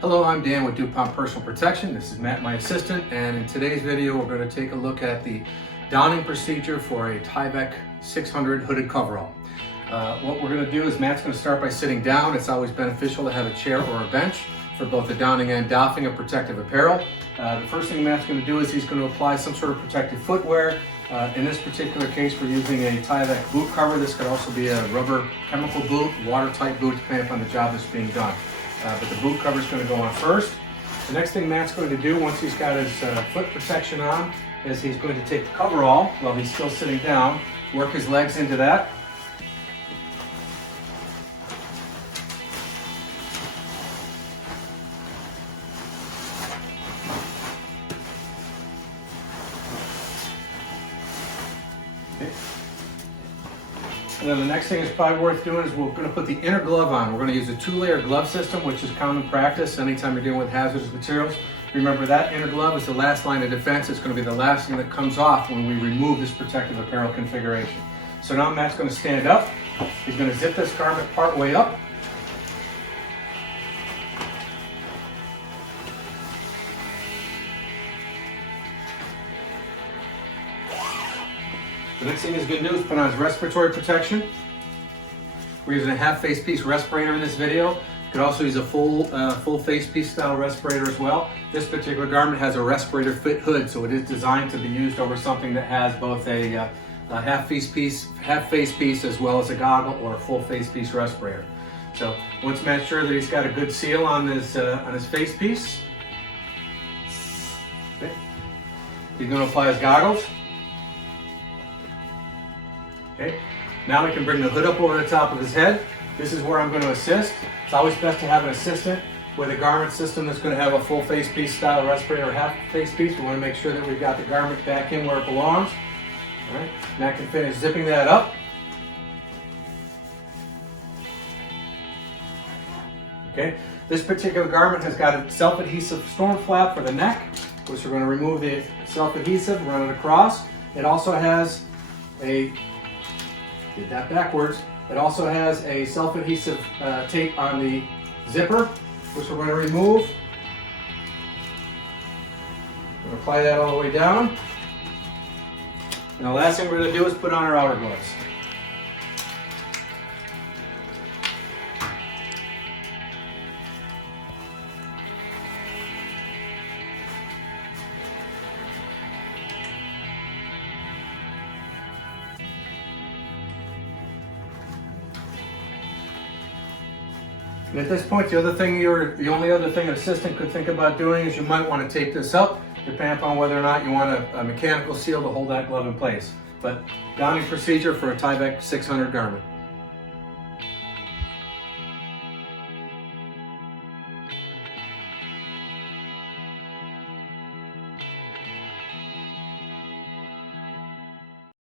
Hello, I'm Dan with DuPont Personal Protection. This is Matt, my assistant, and in today's video we're going to take a look at the donning procedure for a Tyvek 600 hooded coverall. What we're going to do is Matt's going to start by sitting down. It's always beneficial to have a chair or a bench for both the donning and doffing of protective apparel. The first thing Matt's going to do is he's going to apply some sort of protective footwear. In this particular case, we're using a Tyvek boot cover. This could also be a rubber chemical boot, watertight boot, depending upon the job that's being done. But the boot cover is going to go on first. The next thing Matt's going to do once he's got his foot protection on is he's going to take the coverall while he's still sitting down, work his legs into that. Okay. And then the next thing that's probably worth doing is we're going to put the inner glove on. We're going to use a two-layer glove system, which is common practice anytime you're dealing with hazardous materials. Remember, that inner glove is the last line of defense. It's going to be the last thing that comes off when we remove this protective apparel configuration. So now Matt's going to stand up. He's going to zip this garment part way up. The next thing he's going to do is put on his respiratory protection. We're using a half-face piece respirator in this video. You could also use a full face piece style respirator as well. This particular garment has a respirator fit hood, so it is designed to be used over something that has both a half-face piece as well as a goggle or a full face piece respirator. So once Matt's sure that he's got a good seal on his face piece, okay, he's going to apply his goggles. Okay. Now we can bring the hood up over the top of his head. This is where I'm going to assist. It's always best to have an assistant with a garment system that's going to have a full face piece style respirator or half face piece. We want to make sure that we've got the garment back in where it belongs. All right. Now I can finish zipping that up. Okay. This particular garment has got a self-adhesive storm flap for the neck, which we're going to remove the self-adhesive, run it across. It also has a Did that backwards. It also has a self-adhesive tape on the zipper, which we're going to remove. We're going to apply that all the way down. And the last thing we're going to do is put on our outer gloves. And at this point, the only other thing an assistant could think about doing is you might want to tape this up, depending upon whether or not you want a mechanical seal to hold that glove in place. But donning procedure for a Tyvek 600 garment.